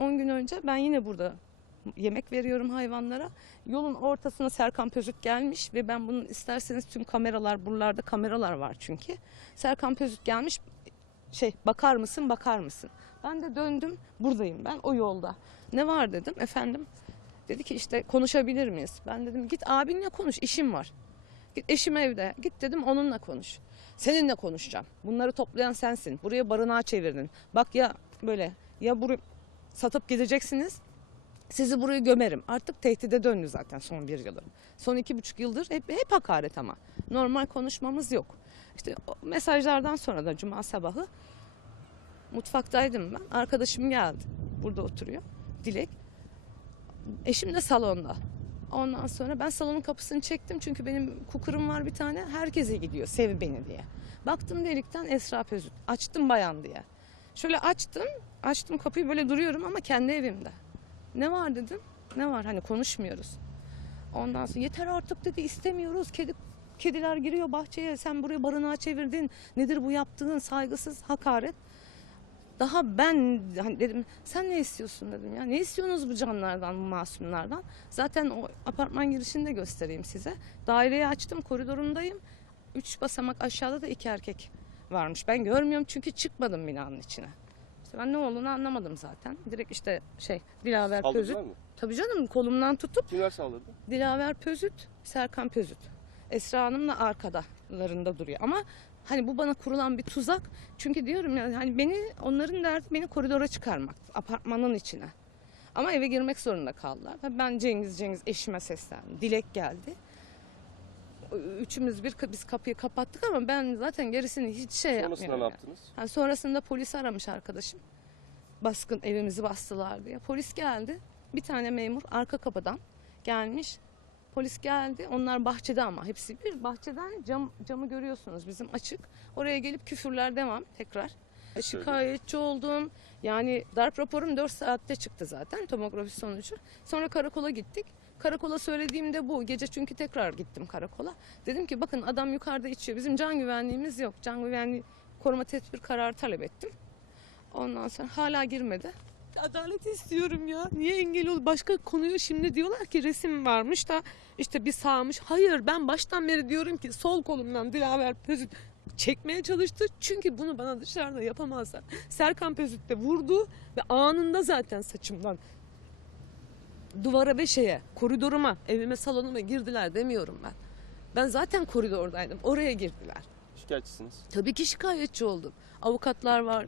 10 gün önce ben yine burada yemek veriyorum hayvanlara. Yolun ortasına Serkan Pözüt gelmiş ve ben bunun isterseniz tüm kameralar buralarda kameralar var çünkü. Serkan Pözüt gelmiş şey bakar mısın bakar mısın? Ben de döndüm buradayım ben o yolda. Ne var dedim efendim. Dedi ki işte konuşabilir miyiz? Ben dedim git abinle konuş işim var. Git eşim evde. Git dedim onunla konuş. Seninle konuşacağım. Bunları toplayan sensin. Buraya barınağa çevirdin. Bak ya böyle ya burayı satıp gideceksiniz. Sizi buraya gömerim. Artık tehdide döndü zaten son bir yıldır. Son iki buçuk yıldır hep, hep hakaret ama. Normal konuşmamız yok. İşte mesajlardan sonra da cuma sabahı mutfaktaydım ben. Arkadaşım geldi. Burada oturuyor. Dilek. Eşim de salonda. Ondan sonra ben salonun kapısını çektim çünkü benim kukurum var bir tane. Herkese gidiyor sev beni diye. Baktım delikten Esra Pözüt. Açtım bayan diye. Şöyle açtım. Açtım kapıyı böyle duruyorum ama kendi evimde. Ne var dedim. Ne var hani konuşmuyoruz. Ondan sonra yeter artık dedi istemiyoruz. Kedi kediler giriyor bahçeye. Sen buraya barınağa çevirdin. Nedir bu yaptığın saygısız hakaret. Daha ben hani dedim sen ne istiyorsun dedim ya. Ne istiyorsunuz bu canlardan, bu masumlardan? Zaten o apartman girişini de göstereyim size. Daireyi açtım, koridorundayım. Üç basamak aşağıda da iki erkek varmış. Ben görmüyorum çünkü çıkmadım binanın içine. İşte ben ne olduğunu anlamadım zaten. Direkt işte şey Dilaver Pözüt. Saldırdılar mı? Tabii canım kolumdan tutup Kimler saldırdı? Dilaver Pözüt, Serkan Pözüt. Esra Hanım da arkadalarında duruyor. Ama hani bu bana kurulan bir tuzak. Çünkü diyorum ya hani beni onların derdi beni koridora çıkarmak. Apartmanın içine. Ama eve girmek zorunda kaldılar. Tabii Ben Cengiz Cengiz eşime seslendim. Dilek geldi. Üçümüz bir biz kapıyı kapattık ama ben zaten gerisini hiç şey Sonrasında yapmıyorum. ne ya. yaptınız? Ha, sonrasında polis aramış arkadaşım. Baskın evimizi bastılar diye. Polis geldi. Bir tane memur arka kapıdan gelmiş. Polis geldi. Onlar bahçede ama hepsi bir bahçeden cam, camı görüyorsunuz bizim açık. Oraya gelip küfürler devam tekrar. Şikayetçi oldum. Yani darp raporum 4 saatte çıktı zaten tomografi sonucu. Sonra karakola gittik. Karakola söylediğimde bu. Gece çünkü tekrar gittim karakola. Dedim ki bakın adam yukarıda içiyor. Bizim can güvenliğimiz yok. Can güvenliği koruma tedbir kararı talep ettim. Ondan sonra hala girmedi. Adalet istiyorum ya. Niye engel ol? Başka konuyu şimdi diyorlar ki resim varmış da işte bir sağmış. Hayır ben baştan beri diyorum ki sol kolumdan Dilaver Pözüt çekmeye çalıştı. Çünkü bunu bana dışarıda yapamazlar. Serkan Pözüt de vurdu ve anında zaten saçımdan duvara ve şeye, koridoruma, evime, salonuma girdiler demiyorum ben. Ben zaten koridordaydım. Oraya girdiler. Şikayetçisiniz. Tabii ki şikayetçi oldum. Avukatlar var,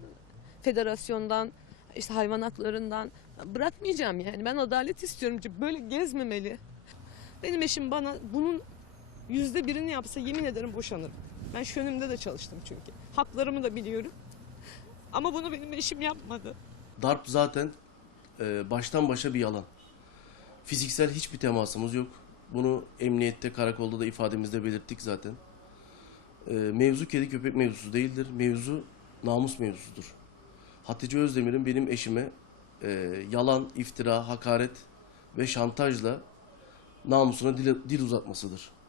federasyondan, işte hayvan haklarından. Bırakmayacağım yani. Ben adalet istiyorum. Böyle gezmemeli. Benim eşim bana bunun yüzde birini yapsa yemin ederim boşanırım. Ben şu yönümde de çalıştım çünkü. Haklarımı da biliyorum. Ama bunu benim eşim yapmadı. Darp zaten e, baştan başa bir yalan. Fiziksel hiçbir temasımız yok. Bunu emniyette, karakolda da ifademizde belirttik zaten. E, mevzu kedi köpek mevzusu değildir. Mevzu namus mevzusudur. Hatice Özdemir'in benim eşime e, yalan, iftira, hakaret ve şantajla namusuna dil, dil uzatmasıdır.